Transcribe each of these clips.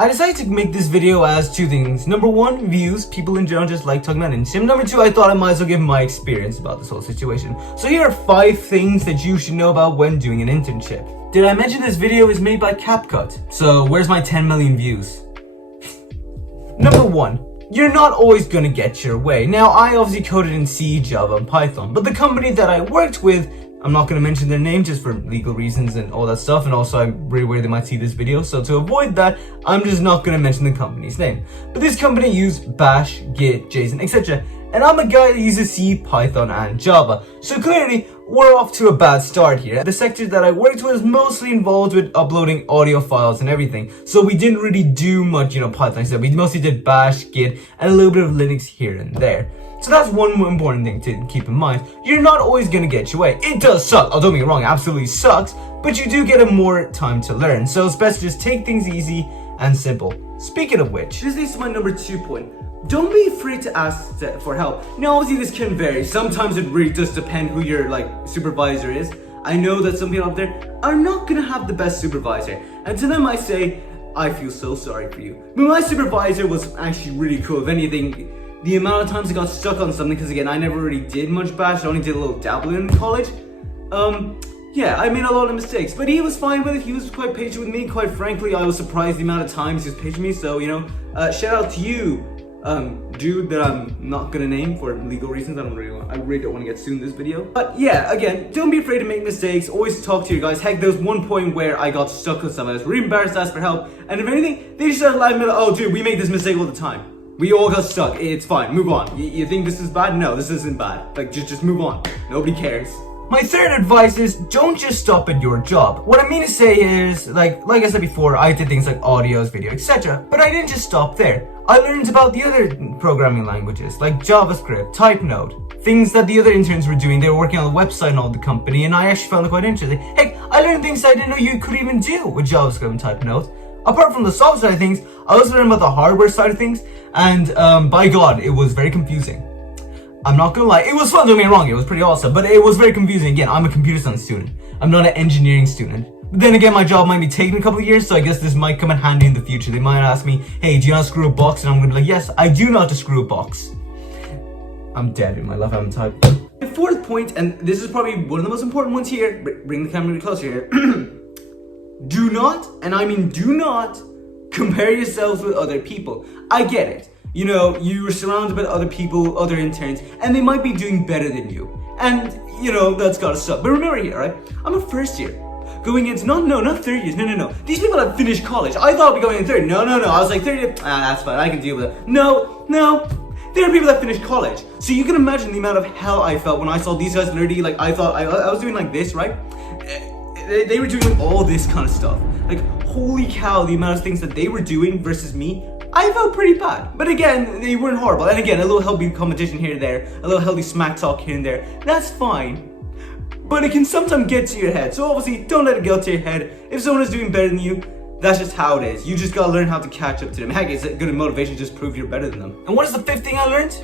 I decided to make this video as two things. Number one, views. People in general just like talking about internship. Number two, I thought I might as well give my experience about this whole situation. So here are 5 things that you should know about when doing an internship. Did I mention this video is made by CapCut? So where's my 10 million views? Number 1. You're not always gonna get your way. Now, I obviously coded in C, Java, and Python, but the company that I worked with, I'm not gonna mention their name just for legal reasons and all that stuff, and also I'm really worried they might see this video, so to avoid that, I'm just not gonna mention the company's name. But this company used Bash, Git, JSON, etc. And I'm a guy that uses C, Python, and Java. So clearly, we're off to a bad start here. The sector that I worked with was mostly involved with uploading audio files and everything. So we didn't really do much, Python stuff. We mostly did Bash, Git, and a little bit of Linux here and there. So that's one important thing to keep in mind. You're not always gonna get your way. It does suck. Oh, don't get me wrong, it absolutely sucks. But you do get more time to learn. So it's best to just take things easy and simple. Speaking of which, this leads to my number 2 point. Don't be afraid to ask for help. Now, obviously this can vary. Sometimes it really does depend who your supervisor is. I know that some people out there are not gonna have the best supervisor. And to them I say, I feel so sorry for you. But my supervisor was actually really cool. If anything, the amount of times I got stuck on something, because again, I never really did much Bash, I only did a little dabbling in college. Yeah, I made a lot of mistakes, but he was fine with it. He was quite patient with me. Quite frankly, I was surprised the amount of times he was patient with me. So, shout out to you, dude that I'm not gonna name for legal reasons. I really don't want to get sued in this video. But yeah, again, don't be afraid to make mistakes. Always talk to your guys. Heck, there was one point where I got stuck with something. I was really embarrassed to ask for help, and if anything, they just started laughing at me like, oh dude, we make this mistake all the time. We all got stuck. It's fine. Move on. You think this is bad? No, this isn't bad. Just move on. Nobody cares. My third advice is don't just stop at your job. What I mean to say is, like I said before, I did things like audios, video, etc. But I didn't just stop there. I learned about the other programming languages, like JavaScript, TypeNode, things that the other interns were doing. They were working on the website and all the company, and I actually found it quite interesting. Heck, I learned things I didn't know you could even do with JavaScript and TypeNode. Apart from the soft side of things, I also learned about the hardware side of things, and by God, it was very confusing. I'm not gonna lie, it was fun, don't get me wrong, it was pretty awesome, but it was very confusing. Again, I'm a computer science student. I'm not an engineering student. But then again, my job might be taking a couple of years, so I guess this might come in handy in the future. They might ask me, hey, do you know how to screw a box? And I'm gonna be like, yes, I do know how to screw a box. I'm dead in my life, I haven't typed. My 4th point, and this is probably one of the most important ones here, bring the camera really closer here. Do not, and I mean do not, compare yourselves with other people. I get it. You're surrounded by other people, other interns, and they might be doing better than you. And, that's gotta suck. But remember here, right? I'm a first year. Going into, not 3 years, no. These people have finished college. I thought I'd be going in third. No. I was like, 3 years, that's fine, I can deal with it. No. There are people that finished college. So you can imagine the amount of hell I felt when I saw these guys literally, I thought, I was doing like this, right? They were doing all this kind of stuff. Holy cow, the amount of things that they were doing versus me, I felt pretty bad. But again, they weren't horrible. And again, a little healthy competition here and there, a little healthy smack talk here and there, that's fine. But it can sometimes get to your head. So obviously, don't let it get to your head. If someone is doing better than you, that's just how it is. You just gotta learn how to catch up to them. Heck, it's a good motivation to just prove you're better than them. And what is the 5th thing I learned?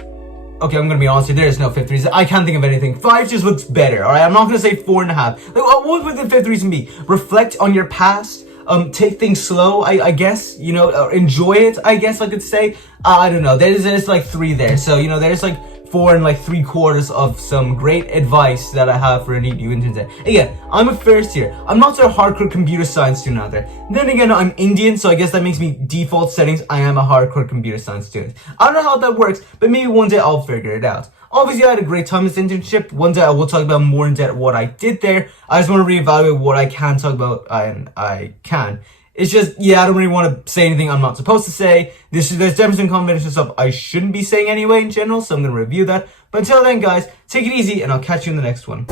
Okay, I'm gonna be honest here, there is no 5th reason. I can't think of anything. 5 just looks better, alright? I'm not gonna say 4.5. What would the 5th reason be? Reflect on your past. Take things slow, I guess, enjoy it, I guess I could say. I don't know, there's like 3 there. So, there's like 4 and 3/4 of some great advice that I have for any new interns. Again, I'm a first year. I'm not a hardcore computer science student out there. Then again, I'm Indian, so I guess that makes me default settings. I am a hardcore computer science student. I don't know how that works, but maybe one day I'll figure it out. Obviously, I had a great time in this internship. One day I will talk about more in depth what I did there. I just want to reevaluate what I can talk about, and I can. It's just, I don't really want to say anything I'm not supposed to say. There's definitely some confidential stuff I shouldn't be saying anyway in general, so I'm going to review that. But until then, guys, take it easy, and I'll catch you in the next one.